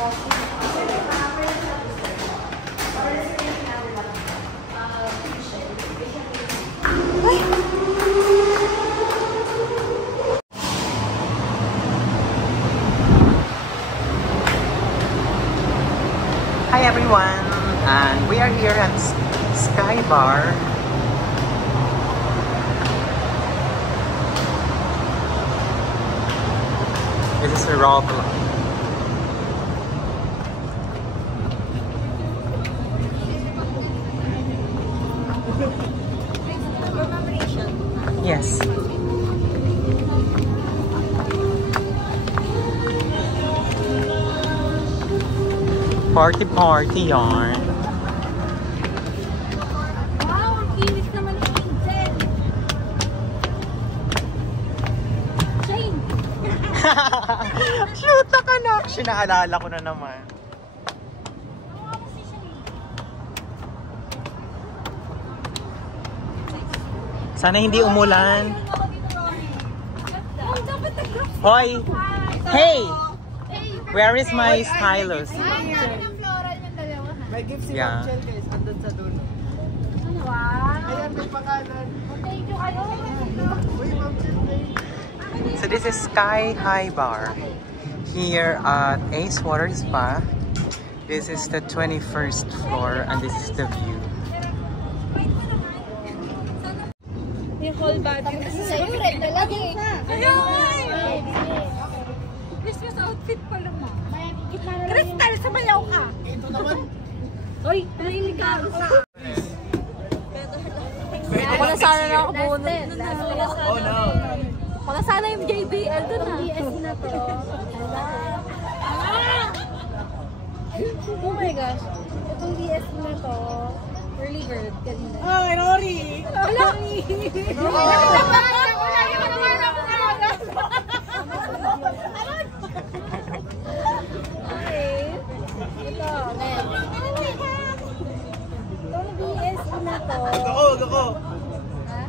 Hi everyone, and we are here at Sky Bar. This is a raw club. Yes. Party yarn. Wow, ang kinis naman ni Angel. Shane. Shoot ka na. Sinaalala ko na naman. Sana hindi umulan. Hoy! Hey! Where is my stylus? May gift si Yeah. Ma'am Chel guys, andun sa dulo. Wow. Ayan, may pangalan. Thank you kayo. Uy, Ma'am Chel, thank you. So this is Sky High Bar here at Ace Water Spa. This is the 21st floor and this is the view. Yung whole body. Sa'yo rin talaga eh. Ayun! Christmas outfit pala mo. Crystal, sumayaw ka. Ito naman. Uy, narinig ka. Ako na sana nakabunod. Oh no. Ako na sana yung JBL dun ah. BS na to. Oh my gosh. Itong BS na to. Early bird kanina. Ay, Rory! Rory! Okay. Ito, next. Itong BS na to. Ako! Ha?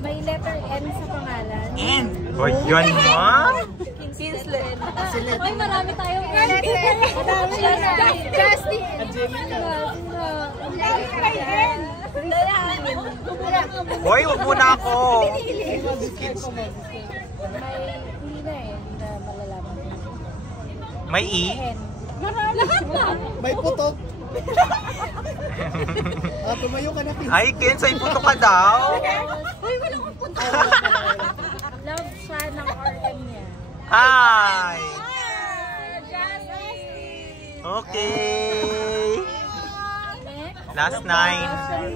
May letter N sa pangalan. N! Oh, yun mo? Kinslet. Ay, marami tayong letter. Marami na. Justin. Angelica. Hoy, wag muna ako! May, hindi na eh. Hindi na malalaman. May E? N. Lahat na. May putok. Tumayo ka na, Pins. Ay, Ken, sa iputo ka daw? Uy, walang kapunta. Love siya ng RM niya. Hi! Justin. Okay. Next. Last 9. Okay.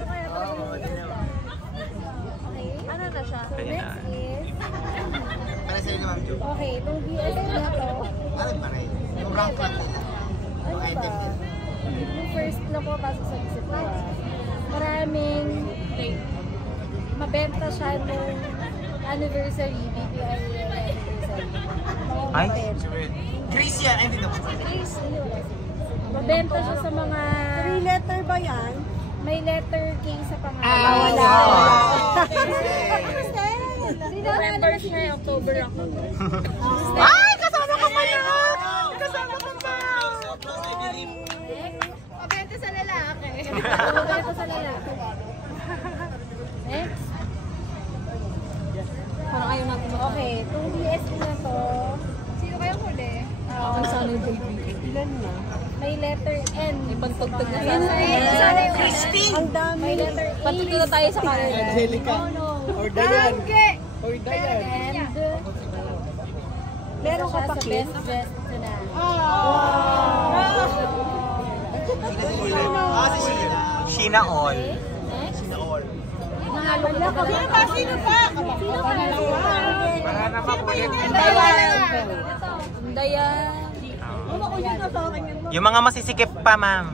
Ano na siya? Kaya na. Next is... Para sa'yo ni Ma'am Jo. Okay, itong BS na to. Pare. Yung rank lang nila. Ano ba? Yung first na po pasok sa isip ko. Maraming mabenta siya nung anniversary, BPI anniversary. Ay? Grace yan! Ay, hindi naman. Grace, hindi wala si Grace. Mabenta siya sa mga... 3-letter ba yan? May letter K sa pangalan. wala. November siya, October ako. Ay, kasama ka pa yun! Kasama ka pa! Mabenta sa lalaki. Mabenta sa lalaki. Next. Parang ayaw natin Okay, itong BS na to. Sino kayo huli? Ang sana yung JB. Ilan na? May letter N. Ipantugtog na Ayun, sana. Christine! Ang dami. May letter A. Pantugtog na tayo sa kanila. Angelica. Or Dayan. Or Dayan. And... Meron ka pa sa kiss? best dressed na. Si Sheila. Sheena all. Next. Sheila all. Nahalo na ka. Sino pa? Sino ka? Mahanap ako ulit. Dayan. Yung mga masisikip pa, ma'am.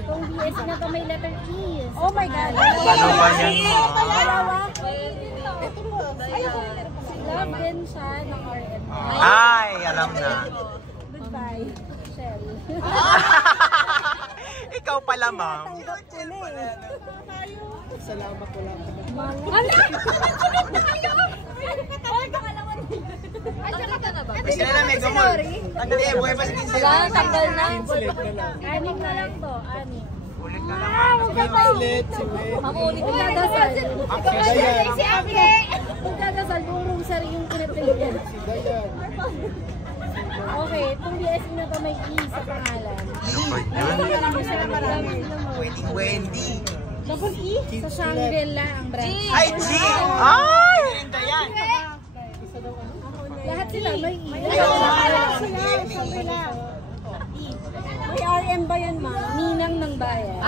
Itong BS na to may letter E. Oh my God. Ano ba yan, ma'am? Love din siya ng RM. Ay, alam na. Goodbye, Shell. Ikaw pala, ma'am. Salamat ko lang. Ala! Sunod na kayo! Hindi, buhay pa si Kinslet. Wala, tanggal na. Kinslet na lang. Anim na lang to, anim. Ulit na lang. Kinslet, si Wendy. Makulit na Magdadasal. Dayan. Si Ate! Magdadasal, yung rosary yung pinag-trigger. Si Dayan. Okay, itong BSE na to may E sa pangalan. Ano ba yun? Wendy. Double E? Sa Shangri-La ang brand. Ay, G! Ay! Dayan. Lahat sila may E. Shangri-La. May RM ba yan, ma? Ninang ng bayan.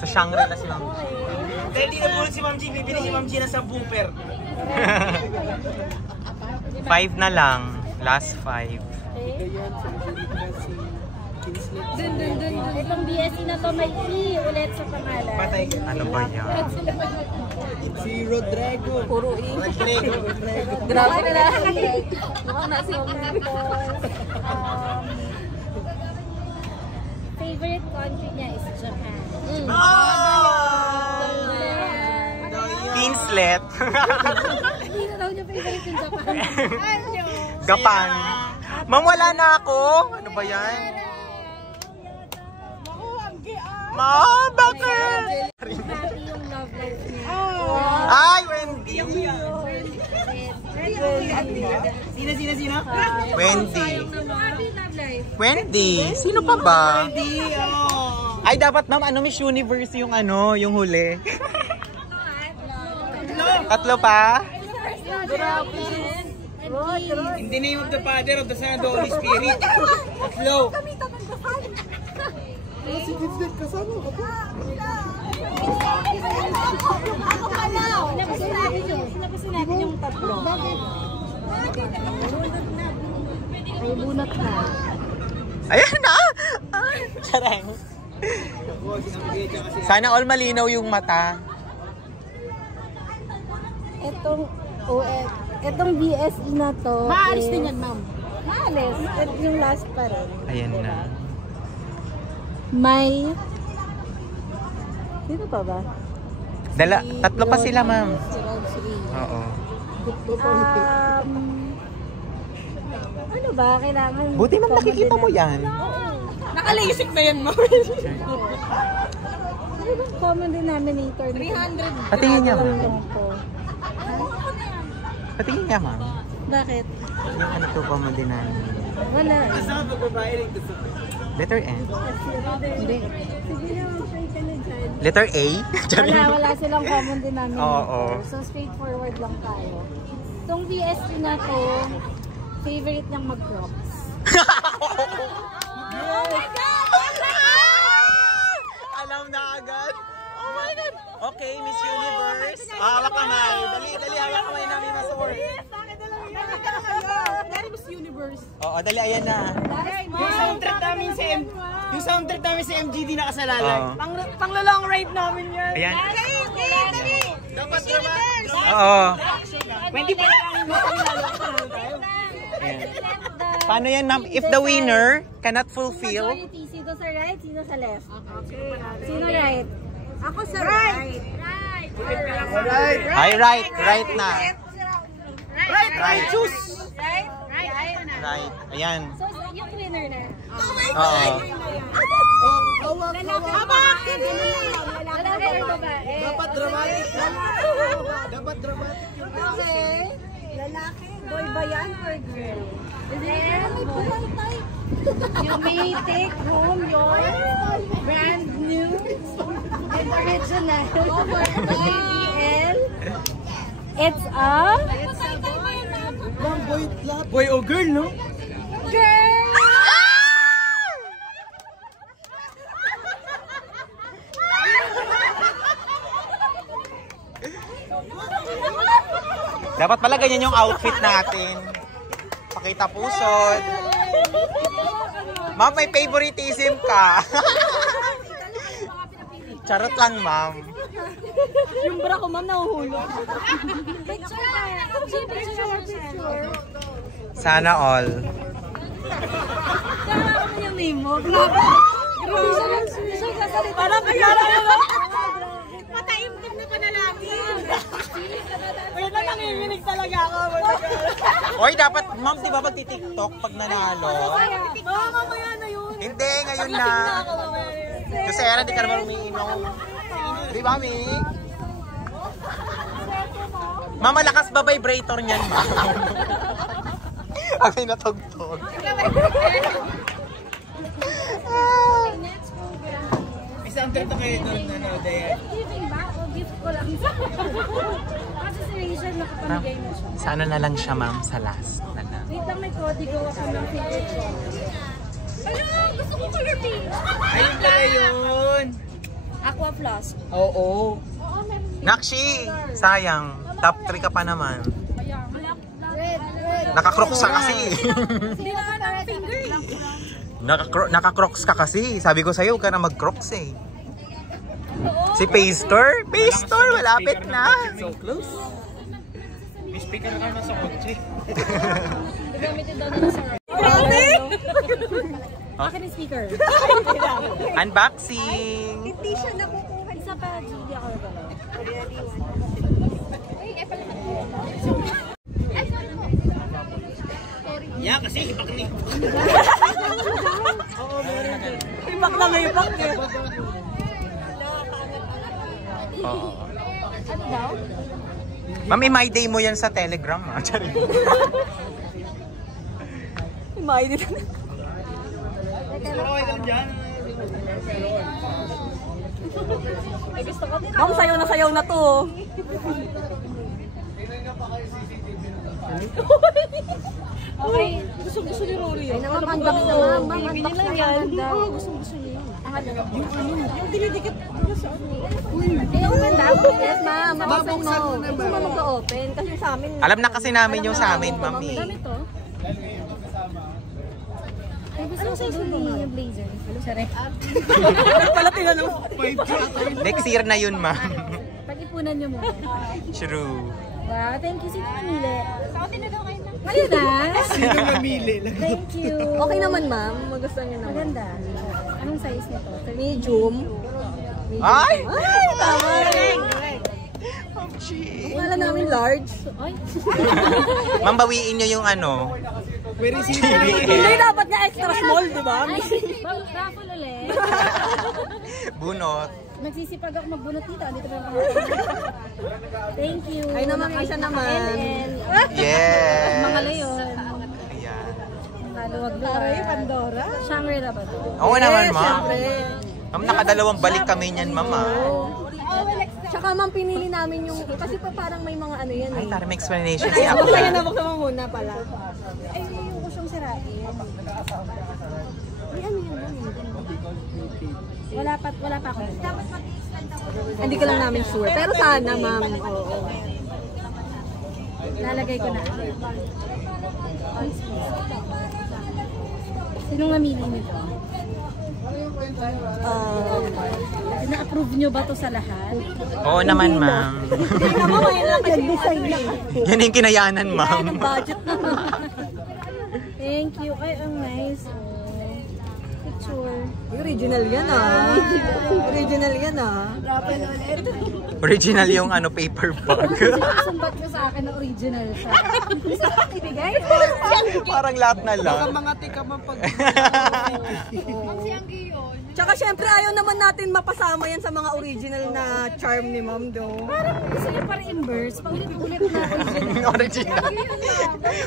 Sa Shangri-La si Ma'am G. Dahil di nabulot si Ma'am G, bibili si Ma'am G na sa booper. 5 na lang. Last 5. Dayan, si Kinslet. Itong BSE na to may E ulit sa pangalan. Patay. Ano ba yan? Si Rodrigo. Puro E. Rodrigo. Grabe na lang. Mukhang nasa yung Favorite country niya is Japan. Kinslet. Hindi na daw niya favorite yung Japan. Gapan. Ma'am, wala na ako. Ano ba yan? Ma'am, bakit? Happy yung love life niya. Ay, Wendy. Sino? Wendy. Happy love life. Wendy. Sino pa ba? Wendy, oh. Ay, dapat ma'am, ano, Miss Universe yung ano, yung huli. Tatlo pa? In the name of the Father, of the Son, of the Holy Spirit. Tatlo. Si Kinslet kasama ka po. Sinabisin natin yung tatlo. Ay, bunot na. Ayan na! Chareng. Sana all malinaw yung mata. Itong BSE na to. Maalis din yan, ma'am. Maalis. Ito yung last pa rin. Ayan na. May... Sino pa ba? Tatlo pa sila, ma'am. Oo. Ano ba? Kailangan... Buti ma'am, nakikita mo yan. Nakalasik na yan, ma'am. Ano bang common denominator? 300. Patingin niya, ma'am. Lang po. Patingin niya, ma'am. Bakit? Yung ano to, common denominator. Wala. Kasama pagbabae rin ito sa... Letter N. Hindi. Sige na, mag-try ka na dyan. Letter A? Wala silang common denominator. Oo. So, straightforward lang tayo. Itong BSE na to, favorite niyang mag-crops. Oh my God! Alam na agad. Oh my God. Okay, Miss Universe. Hawak kamay. Dali, hawak kamay namin, Miss World. Miss Universe. Oo, dali, ayan na. Yung soundtrack namin sa MGD nakasalalay. Oo. Pang-long ride namin yan. Ayan. Dapat dramatic. Oo. 20 pa lang yung Ayan. Paano yan, ma'am? If the winner cannot fulfill... Majority, sino sa right, sino sa left? Sino right? Ako sa right. Alright. Ay, right na. Right, choose. Right. Ayan. So, yung winner na. Oo. Lalaki or babae? Dapat dramatic lang. Dapat dramatic. Okay. Lalaki. Boy ba yan or girl? Then, you may take home your brand new and original BBL. It's a Boy o girl, no? girl! Dapat pala ganyan yung outfit natin. Pakita pusod. Ma'am, may favoritism ka. Charot lang, ma'am. Yung bra ko, ma'am, nahuhulog. Picture na. Picture. Sana all. Ano yung name mo? Grabe. Parang kagala na lang. Mataimtim na panalangin. Kaya na lang yun. Nanginginig talaga ako. Oy, dapat, ma'am, di ba magti-tiktok pag nanalo? Mamaya na yun. Hindi, ngayon na. Kasi era, di ka naman umiinom. Di ba, Mi? Ma'am, malakas ba vibrator niyan, ma'am? Ang natugtog. Isang ganito kayo doon na Dayan. Giving ba? O gift ko lang. Kasi si Rachel nakapanigay na siya. Sana na lang siya, ma'am, sa last na lang. Wait lang, may kodigo ako ng favorite ko. Ala, gusto ko color pink. Ayun na yun. Aqua Plus. Oo. Nakshi! Sayang. Top 3 ka pa naman. Red, red. Naka-crocs ka kasi. Hindi naman ang finger eh. Naka-crocs ka kasi. Sabi ko sa'yo, huwag ka na mag-crocs eh. Si Pastor? Pastor, malapit na. So close. May speaker ka naman sa kotse. Gagamitin daw nila sa right. Grabe! Akin yung speaker. Unboxing! Hindi siya nakukuha. Isa pa, Judy ako nagalaw. Yeah, kasi ipak ni. Ipak lang ngayon, ipak eh. Oo. Ano daw? Ma'am, my day mo yan sa Telegram. Ah. My day. Okay lang dyan. Ay, gusto ko din. Ma'am, sayaw na to. Okay. Gusto ni Rory yun. Ay, naman-unbox na ma'am. Bibili lang yan. Oo, gusto niya yun. Ang ano? Yung dinidikit ko sa ano. Eh, open ba? Yes, ma'am. Mabuksan mo. Gusto mo mag-open? Kasi sa amin, Alam na kasi namin yung sa amin, ma'am. Eh. Dami to. Ay, gusto ko yung blazer. Sorry. pala tinanong. Next year na yun, ma'am. Pag-ipunan niyo muna. True. Wow, thank you. Sino mamili? Sa atin na daw kayo na. Ayun na. Sino mamili lang? Thank you. Okay naman, ma'am. Magustuhan niyo naman. Maganda. Anong size nito? Medium. Ay! Ay, tama. Ouchie. Wala namin large. Ay. Ma'am, bawiin nyo yung ano. Where is he? Hindi dapat nga extra small, di ba? Raffle ulit. Bunot. Nagsisipag ako magbunot dito. Dito na lang. Thank you. Ay naman, isa naman. Yes. Mga leyon. Ayan. Kaluwag-luwag. Pandora. Shangri-La ba ito? Oo naman, ma'am. Siyempre. Ma'am, nakadalawang balik kami niyan, ma'am. Ah. Tsaka ma'am, pinili namin yung, kasi pa parang may mga ano yan Ay, eh. tara, may explanation si Ay, Apple. buksan na, buksan mo muna pala. Ay, yung ko siyang sirain. Ay, ano yan? Wala pa ako. Hindi ko lang namin sure. Pero sana, ma'am. Oo. Lalagay ko na. Sinong namili nito? Na-approve nyo ba to sa lahat? Oo naman, ma'am. Nag-design na. Yan yung kinayanan, ma'am. Budget naman. Thank you. Ay, ang nice. Picture. Original yan ah. Original yan ah. Original yung ano, paper bag. Sumbat ko sa akin na original siya. Gusto ko ibigay? Parang lahat na lang. Mga tika man pag... Tsaka syempre ayaw naman natin mapasama yan sa mga original na charm ni ma'am do. Parang gusto niyo pa reimburse. Paulit-ulit na original. Original.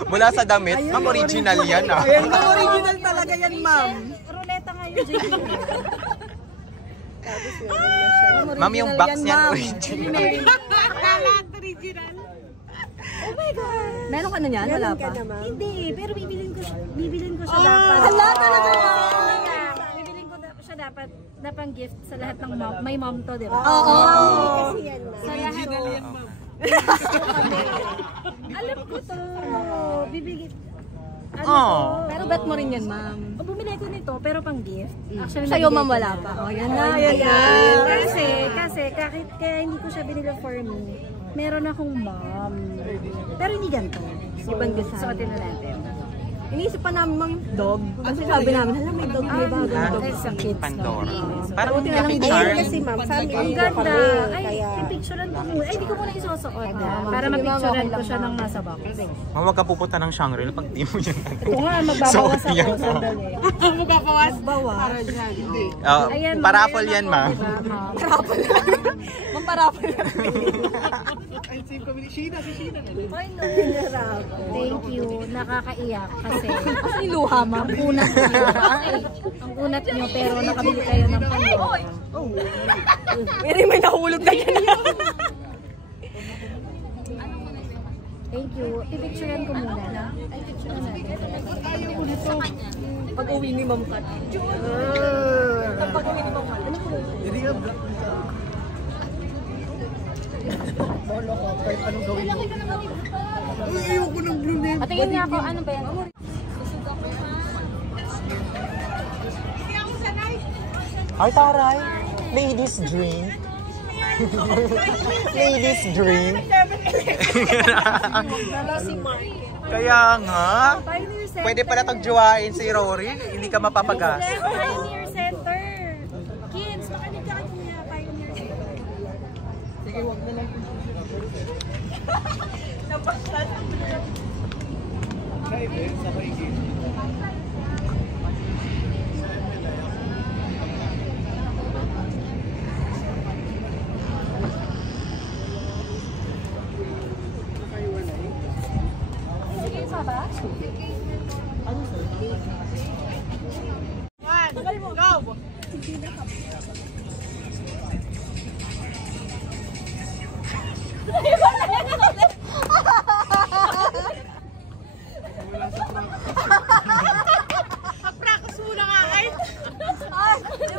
Mula sa damit, ma'am, original yan ah. Ayan na, original talaga yan ma'am. Ruleta nga yung JP. Ma'am, yung box niyan, original. Oh my God! Meron ka na niyan? Wala pa? Hindi, pero bibilin ko siya dapat. Hala talaga! Bibilin ko siya dapat na pang gift sa lahat ng mom. May mom to, di ba? Oo. Sa lahat. Alam ko to. Bibigit. Ano to? Pero bet mo rin yan ma'am. Bumili ko nito, pero pang gift. Actually, Sa'yo nabigay ma'am ko wala na. pa. O yan na, yan na. Kasi kahit kaya hindi ko siya binili for me, meron akong mom. Pero hindi ganito. Ibang design. Suotin na natin. Iniisip pa namin mang dog. Kasi sabi namin, hala may dog, may bagong Ah, dog. Sa kids. Pandora. Parang Buti na lang lucky hindi charm. kasi ma'am, family Ang ko ganda. kami. Ay, Kaya yung pipicturean ko muna. Ay, di ko muna isusuot. Para mapicturean ko siya ng nasa box. Huwag ka pupunta ng Shangri-La pag di mo yan. Ito nga, magbabawas So, ako. yan. Sandali. Magbabawas? Bawas. Ayan, Parapol yan, ma. Parapol lang. Mamparapol lang. Thank you. Nakakaiyak kasi Kasi luha, ma'am. ang unat nyo. Ang unat nyo, pero nakabili kayo ng Pandora. May nahulog na yan. Thank you. Pipicturean ko muna. Ay, picturean natin. Pag-uwi ni Ma'am Kat. Pag-uwi ni Ma'am Kat. Patingin niya ako. Ano ba yan? Ay, taray. Ladies drink. Ladies drink. Kaya nga. Pioneer Center. Pwede pala tagjuwain si Rory. Hindi ka mapapagas. Pioneer Center. Kids, makinig ka niya. Pioneer Center. Sige, wag na lang.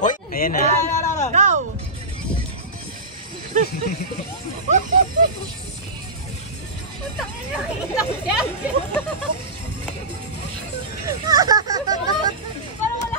Hoy, ayan na. Go! Parang wala